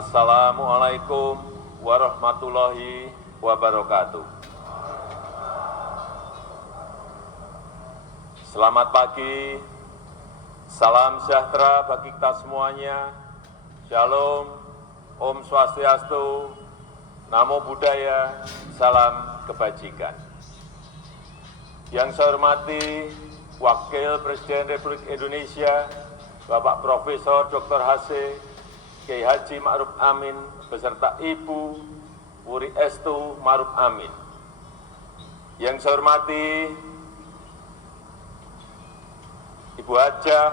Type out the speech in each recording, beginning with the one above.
Assalamualaikum warahmatullahi wabarakatuh. Selamat pagi, salam sejahtera bagi kita semuanya. Shalom, Om Swastiastu, Namo Buddhaya, salam kebajikan. Yang saya hormati Wakil Presiden Republik Indonesia, Bapak Profesor Dr. H.C. Kiai Haji Ma'ruf Amin, beserta Ibu Wuri Estu Ma'ruf Amin. Yang saya hormati Ibu Hajah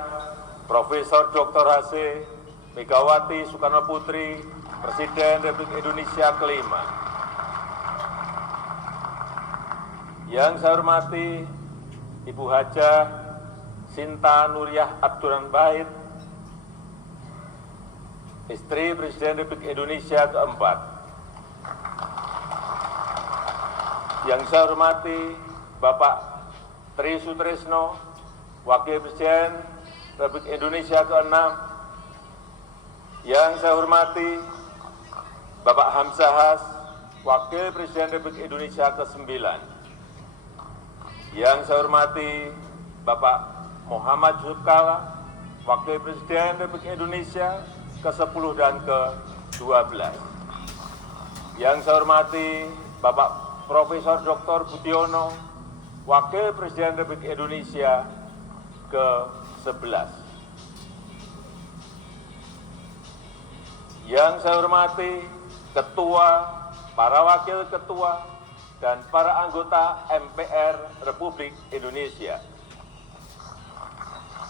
Profesor Dr. H.C. Megawati Soekarno Putri, Presiden Republik Indonesia kelima. Yang saya hormati Ibu Hajah Sinta Nuriyah Abdurrahman Bait, istri Presiden Republik Indonesia keempat. Yang saya hormati Bapak Tri Sutrisno, Wakil Presiden Republik Indonesia ke-6. Yang saya hormati Bapak Hamzahas, Wakil Presiden Republik Indonesia ke-9. Yang saya hormati Bapak Muhammad Yusuf Kalla, Wakil Presiden Republik Indonesia ke-10 dan ke-12. Yang saya hormati Bapak Profesor Dr. Budiono, Wakil Presiden Republik Indonesia ke-11. Yang saya hormati Ketua, para Wakil Ketua, dan para anggota MPR Republik Indonesia.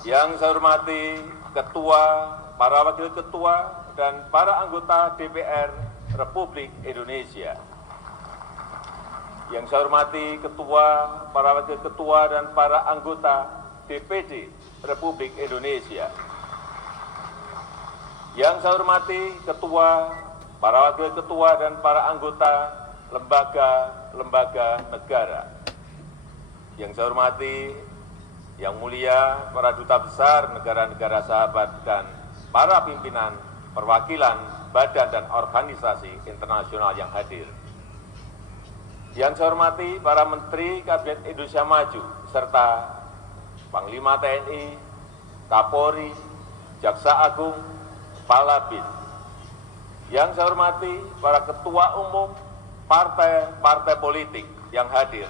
Yang saya hormati Ketua, para Wakil Ketua, dan para anggota DPR Republik Indonesia. Yang saya hormati Ketua, para Wakil Ketua, dan para anggota DPD Republik Indonesia. Yang saya hormati Ketua, para Wakil Ketua, dan para anggota lembaga-lembaga negara. Yang saya hormati Yang mulia para duta besar negara-negara sahabat dan para pimpinan perwakilan badan dan organisasi internasional yang hadir. Yang saya hormati para Menteri Kabinet Indonesia Maju, serta Panglima TNI, Kapolri, Jaksa Agung, Kepala BIN. Yang saya hormati para Ketua Umum partai-partai politik yang hadir.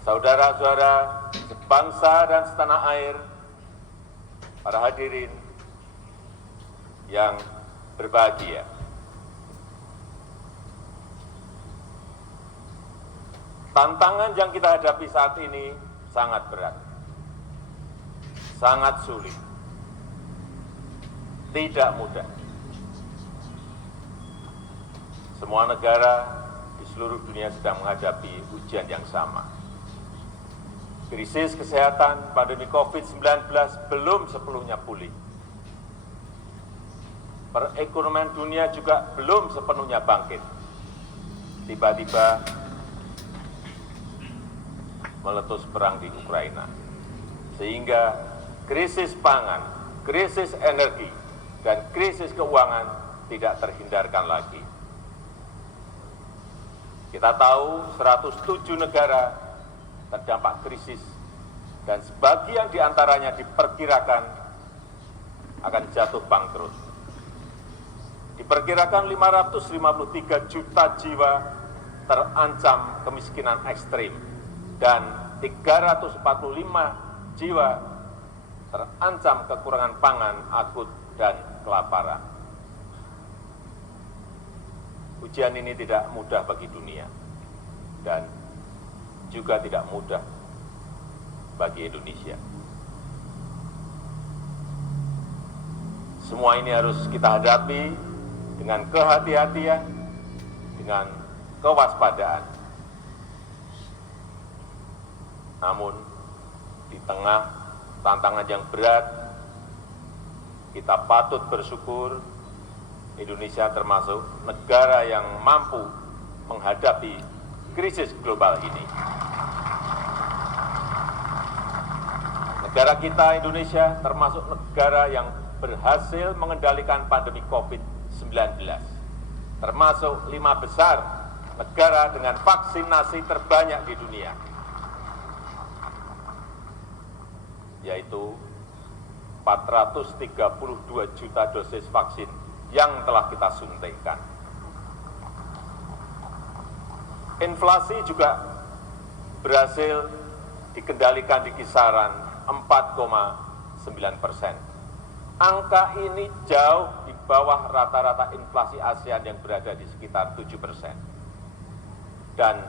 Saudara-saudara sebangsa dan setanah air, para hadirin yang berbahagia. Tantangan yang kita hadapi saat ini sangat berat, sangat sulit, tidak mudah. Semua negara di seluruh dunia sedang menghadapi ujian yang sama. Krisis kesehatan pandemi COVID-19 belum sepenuhnya pulih. Perekonomian dunia juga belum sepenuhnya bangkit. Tiba-tiba meletus perang di Ukraina. Sehingga krisis pangan, krisis energi, dan krisis keuangan tidak terhindarkan lagi. Kita tahu 107 negara terdampak krisis, dan sebagian di antaranya diperkirakan akan jatuh bangkrut. Diperkirakan 553 juta jiwa terancam kemiskinan ekstrim, dan 345 jiwa terancam kekurangan pangan akut dan kelaparan. Ujian ini tidak mudah bagi dunia, dan juga tidak mudah bagi Indonesia. Semua ini harus kita hadapi dengan kehati-hatian, dengan kewaspadaan. Namun, di tengah tantangan yang berat, kita patut bersyukur Indonesia termasuk negara yang mampu menghadapi krisis global ini. Negara kita, Indonesia, termasuk negara yang berhasil mengendalikan pandemi COVID-19, termasuk 5 besar negara dengan vaksinasi terbanyak di dunia, yaitu 432 juta dosis vaksin yang telah kita suntikkan. Inflasi juga berhasil dikendalikan di kisaran 4,9%. Angka ini jauh di bawah rata-rata inflasi ASEAN yang berada di sekitar 7%. Dan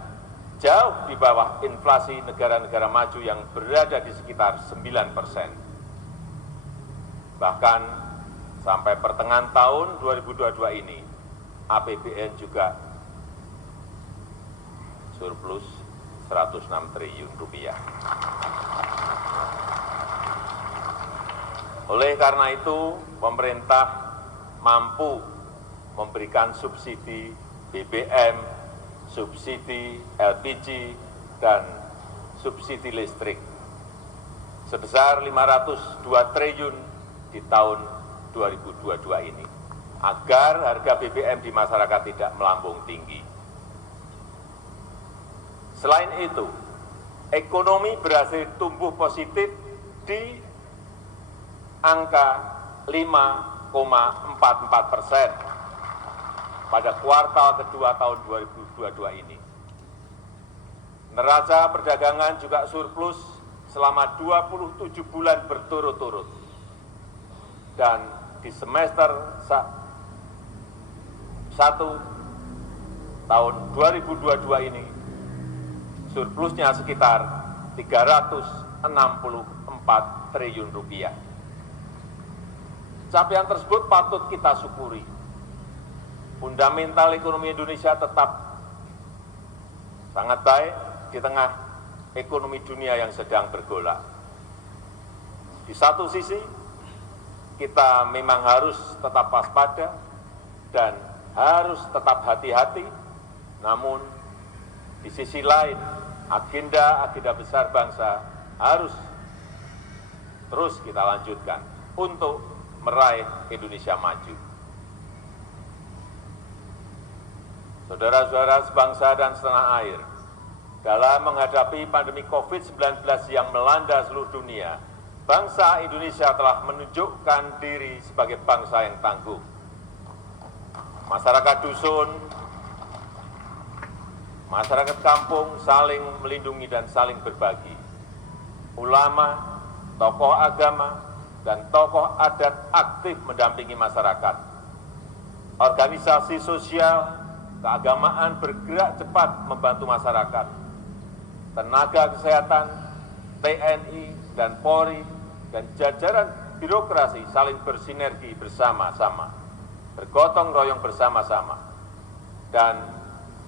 jauh di bawah inflasi negara-negara maju yang berada di sekitar 9%. Bahkan sampai pertengahan tahun 2022 ini, APBN juga surplus 106 triliun rupiah. Oleh karena itu, pemerintah mampu memberikan subsidi BBM, subsidi LPG, dan subsidi listrik sebesar 502 triliun di tahun 2022 ini, agar harga BBM di masyarakat tidak melambung tinggi. Selain itu, ekonomi berhasil tumbuh positif di angka 5,44% pada kuartal kedua tahun 2022 ini. Neraca perdagangan juga surplus selama 27 bulan berturut-turut. Dan di semester 1 tahun 2022 ini, surplusnya sekitar 364 triliun rupiah. Capaian tersebut patut kita syukuri. Fundamental ekonomi Indonesia tetap sangat baik di tengah ekonomi dunia yang sedang bergolak. Di satu sisi, kita memang harus tetap waspada dan harus tetap hati-hati, namun di sisi lain, agenda-agenda besar bangsa harus terus kita lanjutkan untuk meraih Indonesia maju. Saudara-saudara sebangsa dan setanah air, dalam menghadapi pandemi COVID-19 yang melanda seluruh dunia, bangsa Indonesia telah menunjukkan diri sebagai bangsa yang tangguh. Masyarakat dusun, masyarakat kampung saling melindungi dan saling berbagi. Ulama, tokoh agama, dan tokoh adat aktif mendampingi masyarakat. Organisasi sosial, keagamaan bergerak cepat membantu masyarakat. Tenaga kesehatan, TNI, dan Polri, dan jajaran birokrasi saling bersinergi bersama-sama, bergotong royong bersama-sama. Dan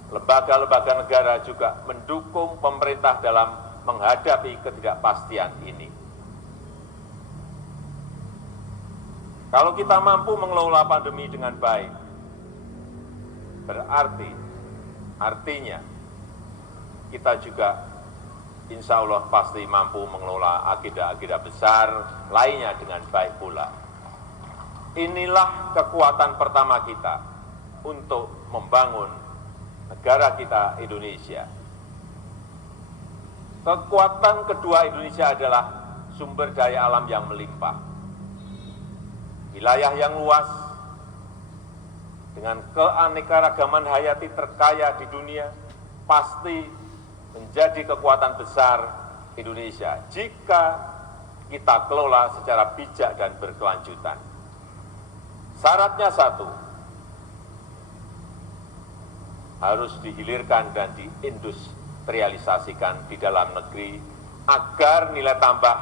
lembaga-lembaga negara juga mendukung pemerintah dalam menghadapi ketidakpastian ini. Kalau kita mampu mengelola pandemi dengan baik, artinya kita juga insya Allah pasti mampu mengelola agenda-agenda besar lainnya dengan baik pula. Inilah kekuatan pertama kita untuk membangun negara kita Indonesia. Kekuatan kedua Indonesia adalah sumber daya alam yang melimpah. Wilayah yang luas, dengan keanekaragaman hayati terkaya di dunia, pasti menjadi kekuatan besar Indonesia jika kita kelola secara bijak dan berkelanjutan. Syaratnya satu, harus dihilirkan dan diindustrialisasikan di dalam negeri agar nilai tambah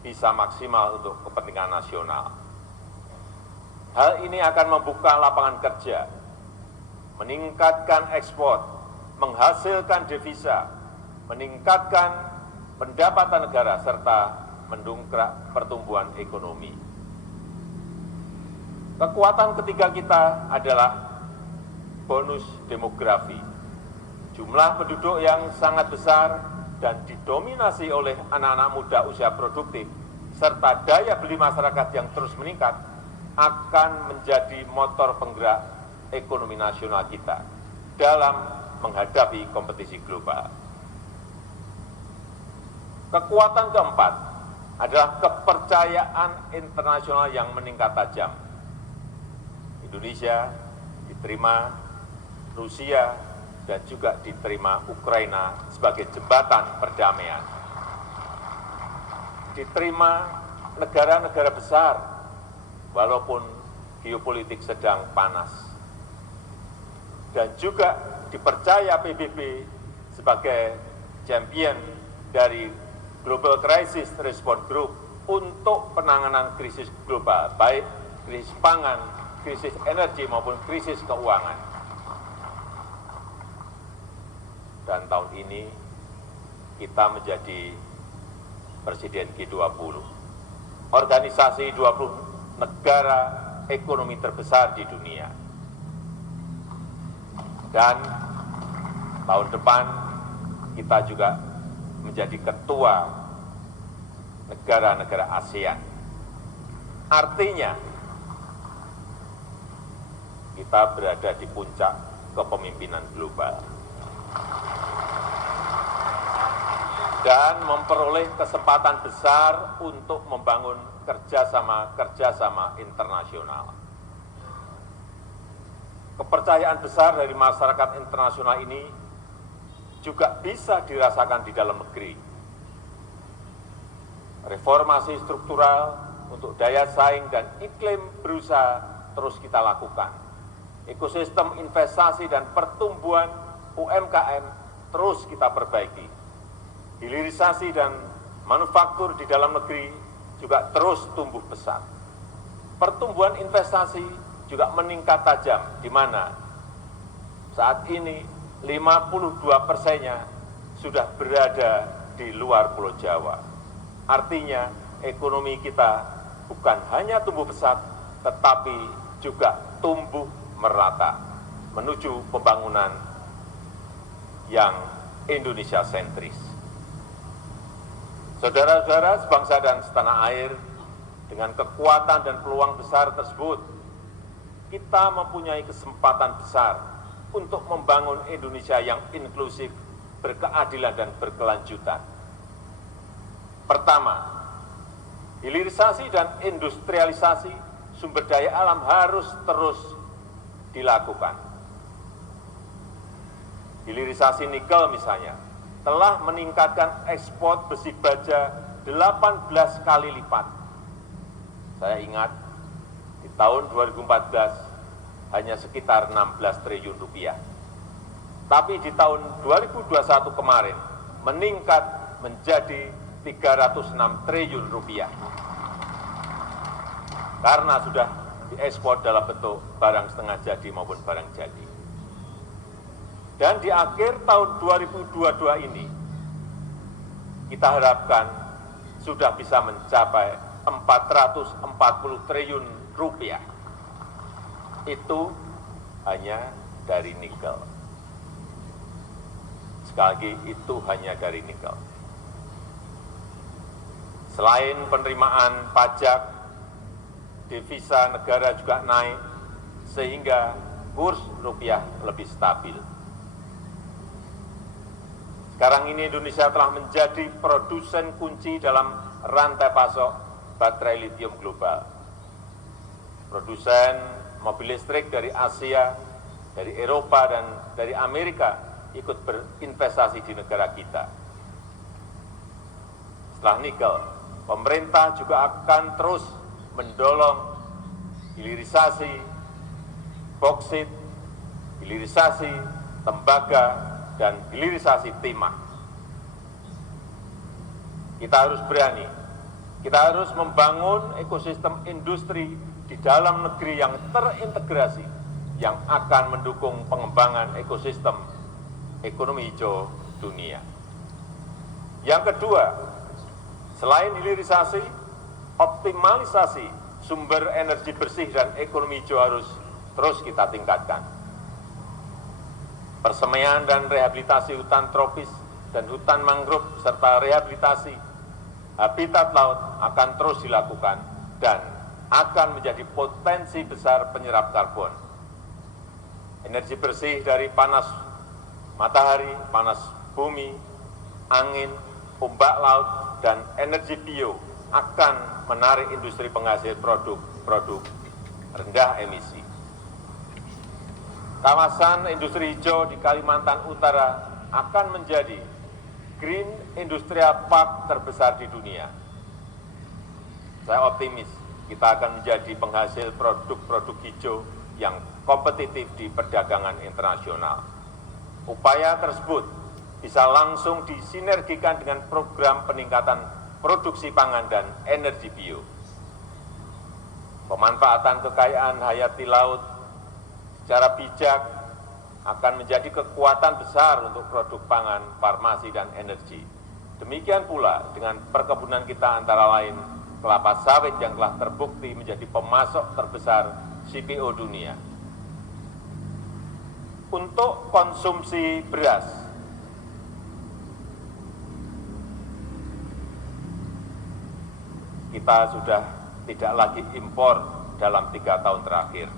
bisa maksimal untuk kepentingan nasional. Hal ini akan membuka lapangan kerja, meningkatkan ekspor, menghasilkan devisa, meningkatkan pendapatan negara, serta mendongkrak pertumbuhan ekonomi. Kekuatan ketiga kita adalah bonus demografi. Jumlah penduduk yang sangat besar dan didominasi oleh anak-anak muda usia produktif serta daya beli masyarakat yang terus meningkat akan menjadi motor penggerak ekonomi nasional kita dalam menghadapi kompetisi global. Kekuatan keempat adalah kepercayaan internasional yang meningkat tajam. Indonesia diterima Rusia dan juga diterima Ukraina sebagai jembatan perdamaian. Diterima negara-negara besar walaupun geopolitik sedang panas. Dan juga dipercaya PBB sebagai champion dari Global Crisis Response Group untuk penanganan krisis global, baik krisis pangan, krisis energi maupun krisis keuangan. Dan tahun ini kita menjadi Presiden G20, organisasi 20 negara ekonomi terbesar di dunia. Dan tahun depan kita juga menjadi ketua negara-negara ASEAN. Artinya, kita berada di puncak kepemimpinan global dan memperoleh kesempatan besar untuk membangun kerjasama internasional. Kepercayaan besar dari masyarakat internasional ini juga bisa dirasakan di dalam negeri. Reformasi struktural untuk daya saing dan iklim berusaha terus kita lakukan. Ekosistem investasi dan pertumbuhan UMKM terus kita perbaiki. Hilirisasi dan manufaktur di dalam negeri juga terus tumbuh pesat. Pertumbuhan investasi juga meningkat tajam, di mana saat ini 52%-nya sudah berada di luar Pulau Jawa. Artinya ekonomi kita bukan hanya tumbuh pesat, tetapi juga tumbuh merata menuju pembangunan yang Indonesia sentris. Saudara-saudara sebangsa dan setanah air, dengan kekuatan dan peluang besar tersebut, kita mempunyai kesempatan besar untuk membangun Indonesia yang inklusif, berkeadilan dan berkelanjutan. Pertama, hilirisasi dan industrialisasi sumber daya alam harus terus dilakukan. Hilirisasi nikel misalnya telah meningkatkan ekspor besi baja 18 kali lipat. Saya ingat di tahun 2014 hanya sekitar 16 triliun rupiah. Tapi di tahun 2021 kemarin meningkat menjadi 306 triliun rupiah. Karena sudah diekspor dalam bentuk barang setengah jadi maupun barang jadi. Dan di akhir tahun 2022 ini, kita harapkan sudah bisa mencapai 440 triliun rupiah. Itu hanya dari nikel. Sekali lagi, itu hanya dari nikel. Selain penerimaan pajak, devisa negara juga naik, sehingga kurs rupiah lebih stabil. Sekarang ini Indonesia telah menjadi produsen kunci dalam rantai pasok baterai litium global. Produsen mobil listrik dari Asia, dari Eropa, dan dari Amerika ikut berinvestasi di negara kita. Setelah nikel, pemerintah juga akan terus mendorong hilirisasi boksit, hilirisasi tembaga, dan hilirisasi timah. Kita harus berani, kita harus membangun ekosistem industri di dalam negeri yang terintegrasi, yang akan mendukung pengembangan ekosistem ekonomi hijau dunia. Yang kedua, selain hilirisasi, optimalisasi sumber energi bersih dan ekonomi hijau harus terus kita tingkatkan. Persemaian dan rehabilitasi hutan tropis dan hutan mangrove serta rehabilitasi habitat laut akan terus dilakukan dan akan menjadi potensi besar penyerap karbon. Energi bersih dari panas matahari, panas bumi, angin, ombak laut, dan energi bio akan menarik industri penghasil produk-produk rendah emisi. Kawasan industri hijau di Kalimantan Utara akan menjadi Green Industrial Park terbesar di dunia. Saya optimis kita akan menjadi penghasil produk-produk hijau yang kompetitif di perdagangan internasional. Upaya tersebut bisa langsung disinergikan dengan program peningkatan produksi pangan dan energi bio. Pemanfaatan kekayaan hayati laut secara bijak akan menjadi kekuatan besar untuk produk pangan, farmasi, dan energi. Demikian pula dengan perkebunan kita antara lain kelapa sawit yang telah terbukti menjadi pemasok terbesar CPO dunia. Untuk konsumsi beras, kita sudah tidak lagi impor dalam 3 tahun terakhir.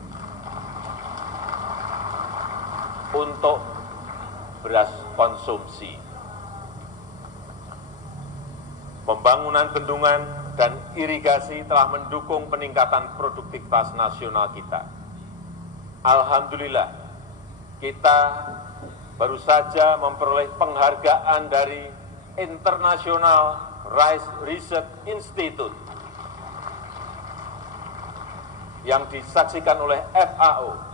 Untuk beras konsumsi, pembangunan bendungan dan irigasi telah mendukung peningkatan produktivitas nasional kita. Alhamdulillah, kita baru saja memperoleh penghargaan dari International Rice Research Institute yang disaksikan oleh FAO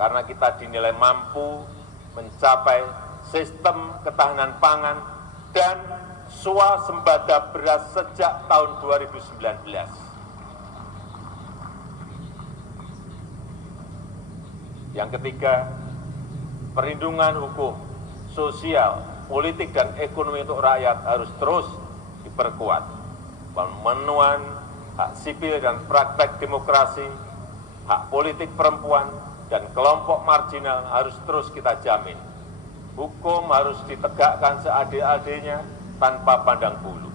karena kita dinilai mampu mencapai sistem ketahanan pangan dan swasembada beras sejak tahun 2019. Yang ketiga, perlindungan hukum, sosial, politik, dan ekonomi untuk rakyat harus terus diperkuat. Pemenuhan hak sipil dan praktek demokrasi, hak politik perempuan, dan kelompok marginal harus terus kita jamin. Hukum harus ditegakkan seadil-adilnya tanpa pandang bulu.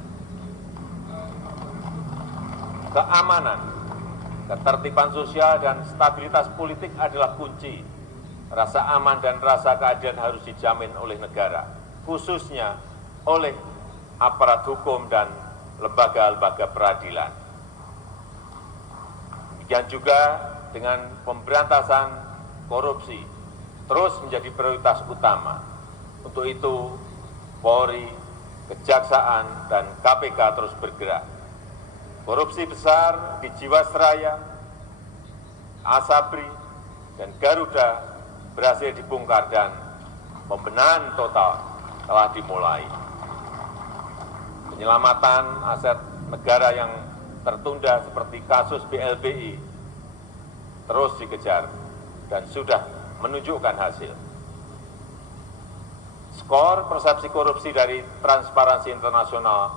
Keamanan, ketertiban sosial, dan stabilitas politik adalah kunci. Rasa aman dan rasa keadilan harus dijamin oleh negara, khususnya oleh aparat hukum dan lembaga-lembaga peradilan. Demikian juga dengan pemberantasan korupsi terus menjadi prioritas utama. Untuk itu, Polri, Kejaksaan, dan KPK terus bergerak. Korupsi besar di Jiwasraya, Asabri, dan Garuda berhasil dibongkar dan pembenahan total telah dimulai. Penyelamatan aset negara yang tertunda seperti kasus BLBI terus dikejar dan sudah menunjukkan hasil. Skor persepsi korupsi dari Transparansi Internasional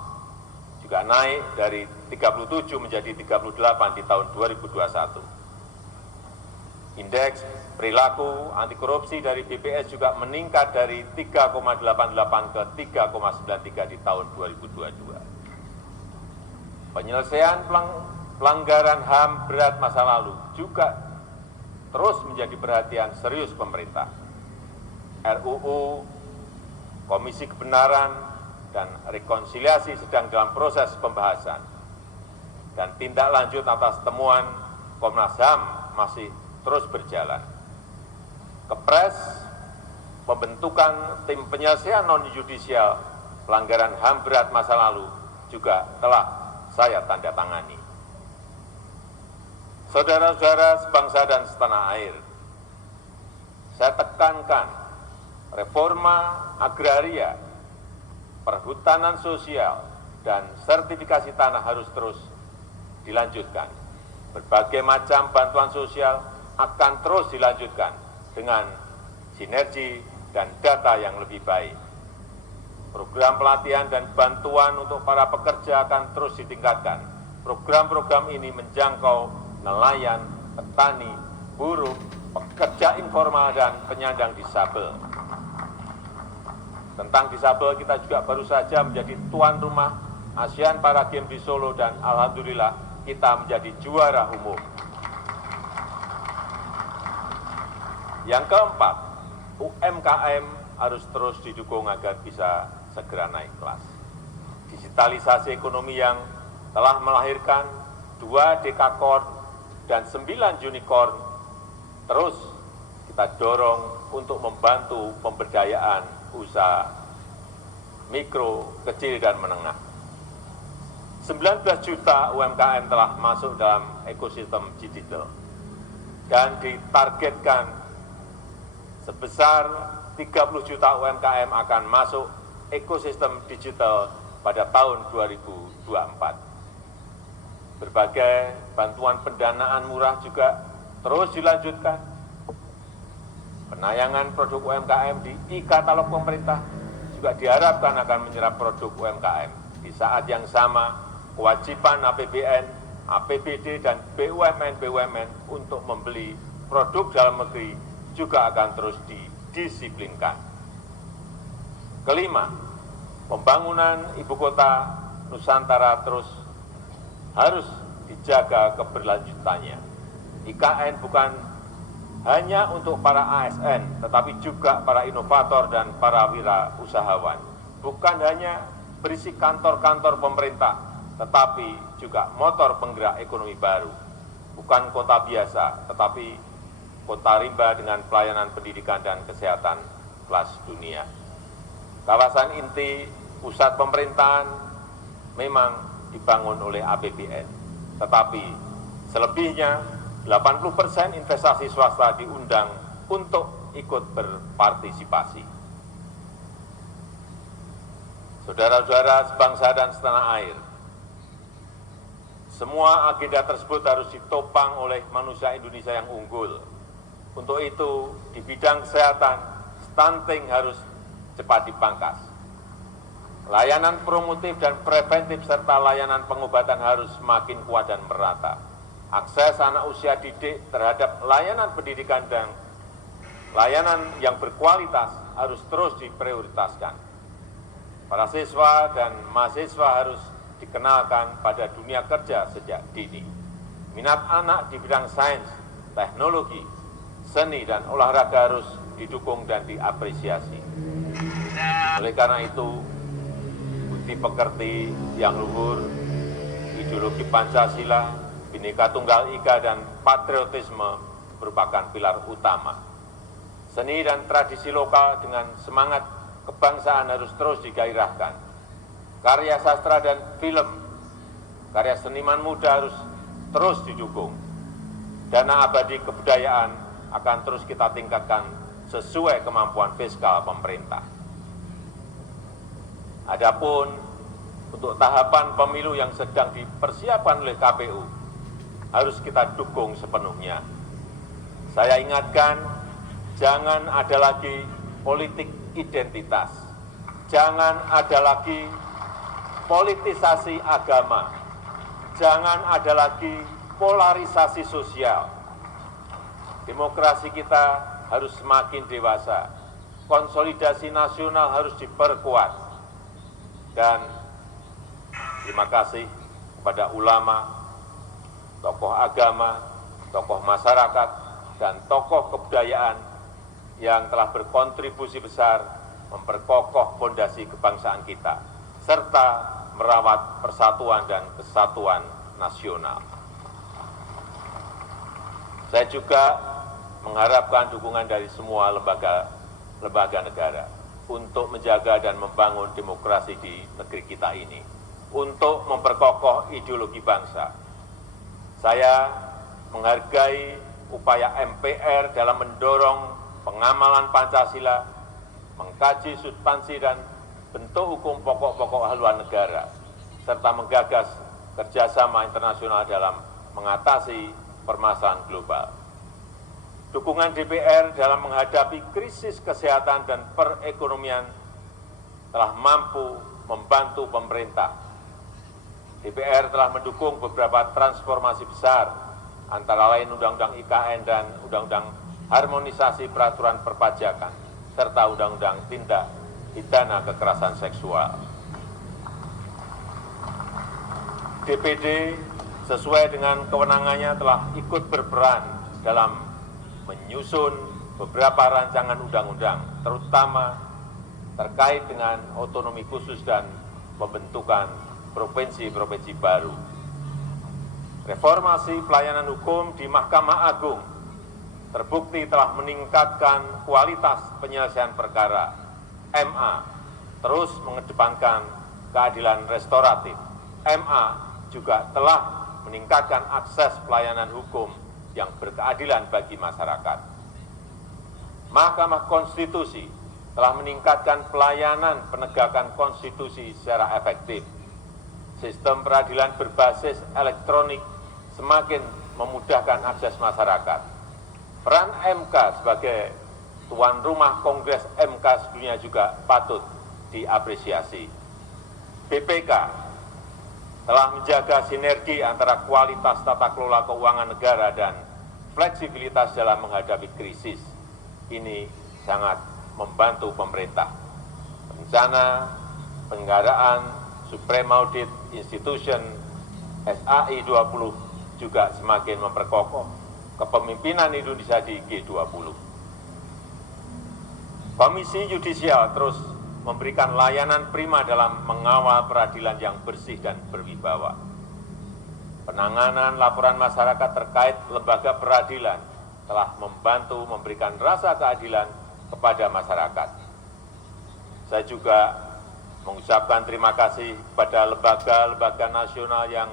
juga naik dari 37 menjadi 38 di tahun 2021. Indeks perilaku anti korupsi dari BPS juga meningkat dari 3,88 ke 3,93 di tahun 2022. Penyelesaian pelanggaran HAM berat masa lalu juga terus menjadi perhatian serius pemerintah. RUU, Komisi Kebenaran dan Rekonsiliasi sedang dalam proses pembahasan. Dan tindak lanjut atas temuan Komnas HAM masih terus berjalan. Kepres, pembentukan tim penyelesaian non-yudisial pelanggaran HAM berat masa lalu juga telah saya tanda tangani. Saudara-saudara sebangsa dan setanah air, saya tekankan reforma agraria, perhutanan sosial, dan sertifikasi tanah harus terus dilanjutkan. Berbagai macam bantuan sosial akan terus dilanjutkan dengan sinergi dan data yang lebih baik. Program pelatihan dan bantuan untuk para pekerja akan terus ditingkatkan. Program-program ini menjangkau nelayan, petani, buruh, pekerja informal, dan penyandang disabel. Tentang disabel, kita juga baru saja menjadi tuan rumah ASEAN Para Games di Solo, dan alhamdulillah kita menjadi juara umum. Yang keempat, UMKM harus terus didukung agar bisa segera naik kelas. Digitalisasi ekonomi yang telah melahirkan 2 dekakorn dan 9 unicorn terus kita dorong untuk membantu pemberdayaan usaha mikro, kecil, dan menengah. 19 juta UMKM telah masuk dalam ekosistem digital dan ditargetkan sebesar 30 juta UMKM akan masuk ekosistem digital pada tahun 2024. Berbagai bantuan pendanaan murah juga terus dilanjutkan. Penayangan produk UMKM di e-katalog pemerintah juga diharapkan akan menyerap produk UMKM. Di saat yang sama, kewajiban APBN, APBD, dan BUMN untuk membeli produk dalam negeri juga akan terus didisiplinkan. Kelima, pembangunan ibu kota Nusantara terus harus dijaga keberlanjutannya. IKN bukan hanya untuk para ASN, tetapi juga para inovator dan para wirausahawan. Bukan hanya berisi kantor-kantor pemerintah, tetapi juga motor penggerak ekonomi baru. Bukan kota biasa, tetapi kota rimba dengan pelayanan pendidikan dan kesehatan kelas dunia. Kawasan inti pusat pemerintahan memang dibangun oleh APBN, tetapi selebihnya 80% investasi swasta diundang untuk ikut berpartisipasi. Saudara-saudara sebangsa dan setanah air, semua agenda tersebut harus ditopang oleh manusia Indonesia yang unggul. Untuk itu, di bidang kesehatan, stunting harus cepat dipangkas. Layanan promotif dan preventif serta layanan pengobatan harus semakin kuat dan merata. Akses anak usia didik terhadap layanan pendidikan dan layanan yang berkualitas harus terus diprioritaskan. Para siswa dan mahasiswa harus dikenalkan pada dunia kerja sejak dini. Minat anak di bidang sains, teknologi, seni, dan olahraga harus didukung dan diapresiasi. Oleh karena itu, budi pekerti yang luhur, ideologi Pancasila, Bhinneka Tunggal Ika, dan patriotisme merupakan pilar utama. Seni dan tradisi lokal dengan semangat kebangsaan harus terus digairahkan. Karya sastra dan film, karya seniman muda harus terus didukung. Dana abadi kebudayaan akan terus kita tingkatkan sesuai kemampuan fiskal pemerintah. Adapun untuk tahapan pemilu yang sedang dipersiapkan oleh KPU, harus kita dukung sepenuhnya. Saya ingatkan, jangan ada lagi politik identitas, jangan ada lagi politisasi agama, jangan ada lagi polarisasi sosial. Demokrasi kita harus semakin dewasa, konsolidasi nasional harus diperkuat, dan terima kasih kepada ulama, tokoh agama, tokoh masyarakat, dan tokoh kebudayaan yang telah berkontribusi besar memperkokoh fondasi kebangsaan kita, serta merawat persatuan dan kesatuan nasional. Saya juga mengharapkan dukungan dari semua lembaga negara untuk menjaga dan membangun demokrasi di negeri kita ini, untuk memperkokoh ideologi bangsa. Saya menghargai upaya MPR dalam mendorong pengamalan Pancasila, mengkaji substansi dan bentuk hukum pokok-pokok haluan negara, serta menggagas kerjasama internasional dalam mengatasi permasalahan global. Dukungan DPR dalam menghadapi krisis kesehatan dan perekonomian telah mampu membantu pemerintah. DPR telah mendukung beberapa transformasi besar, antara lain Undang-Undang IKN dan Undang-Undang Harmonisasi Peraturan Perpajakan, serta Undang-Undang Tindak Pidana Kekerasan Seksual. DPD sesuai dengan kewenangannya telah ikut berperan dalam menyusun beberapa rancangan undang-undang, terutama terkait dengan otonomi khusus dan pembentukan provinsi-provinsi baru. Reformasi pelayanan hukum di Mahkamah Agung terbukti telah meningkatkan kualitas penyelesaian perkara. MA terus mengedepankan keadilan restoratif. MA juga telah meningkatkan akses pelayanan hukum yang berkeadilan bagi masyarakat. Mahkamah Konstitusi telah meningkatkan pelayanan penegakan konstitusi secara efektif. Sistem peradilan berbasis elektronik semakin memudahkan akses masyarakat. Peran MK sebagai tuan rumah Kongres MK sedunia juga patut diapresiasi. BPK telah menjaga sinergi antara kualitas tata kelola keuangan negara dan fleksibilitas dalam menghadapi krisis. Ini sangat membantu pemerintah. Rencana penyelenggaraan Supreme Audit Institution SAI 20 juga semakin memperkokoh kepemimpinan Indonesia di G20. Komisi Yudisial terus memberikan layanan prima dalam mengawal peradilan yang bersih dan berwibawa. Penanganan laporan masyarakat terkait lembaga peradilan telah membantu memberikan rasa keadilan kepada masyarakat. Saya juga mengucapkan terima kasih kepada lembaga-lembaga nasional yang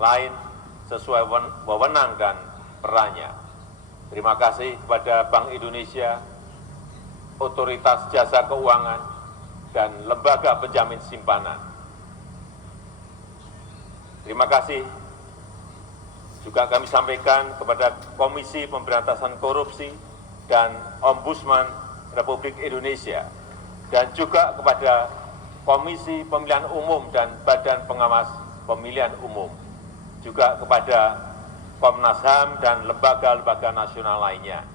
lain sesuai wewenang dan perannya. Terima kasih kepada Bank Indonesia, Otoritas Jasa Keuangan, dan lembaga penjamin simpanan. Terima kasih juga kami sampaikan kepada Komisi Pemberantasan Korupsi dan Ombudsman Republik Indonesia, dan juga kepada Komisi Pemilihan Umum dan Badan Pengawas Pemilihan Umum, juga kepada Komnas HAM dan lembaga-lembaga nasional lainnya.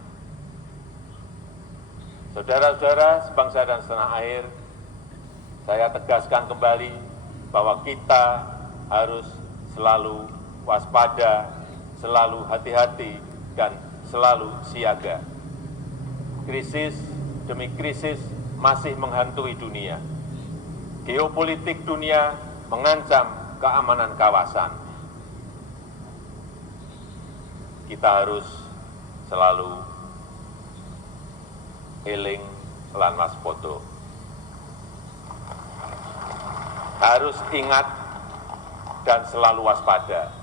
Saudara-saudara sebangsa dan setanah air, saya tegaskan kembali bahwa kita harus selalu waspada, selalu hati-hati, dan selalu siaga. Krisis demi krisis masih menghantui dunia. Geopolitik dunia mengancam keamanan kawasan. Kita harus selalu eling lan waspada. Harus ingat dan selalu waspada.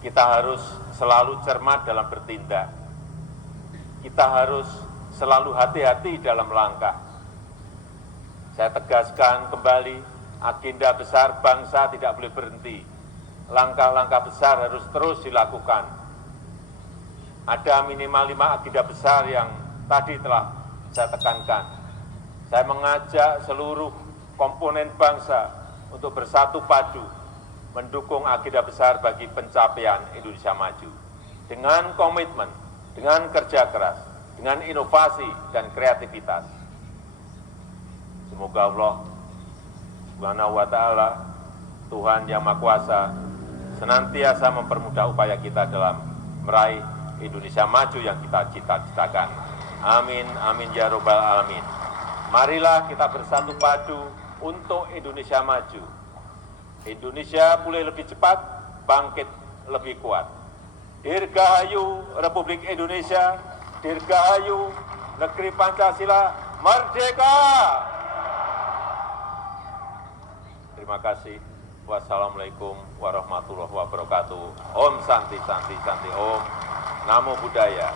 Kita harus selalu cermat dalam bertindak. Kita harus selalu hati-hati dalam langkah. Saya tegaskan kembali, agenda besar bangsa tidak boleh berhenti. Langkah-langkah besar harus terus dilakukan. Ada minimal 5 agenda besar yang tadi telah saya tekankan. Saya mengajak seluruh komponen bangsa untuk bersatu padu mendukung agenda besar bagi pencapaian Indonesia maju. Dengan komitmen, dengan kerja keras, dengan inovasi dan kreativitas. Semoga Allah Subhanahu wa Ta'ala, Tuhan Yang Maha Kuasa, senantiasa mempermudah upaya kita dalam meraih Indonesia maju yang kita cita-citakan. Amin, amin ya robbal alamin. Marilah kita bersatu padu untuk Indonesia maju. Indonesia pulih lebih cepat, bangkit lebih kuat. Dirgahayu Republik Indonesia, dirgahayu negeri Pancasila, merdeka! Terima kasih. Wassalamualaikum warahmatullahi wabarakatuh. Om Santi Santi Santi Om. Namo Buddhaya.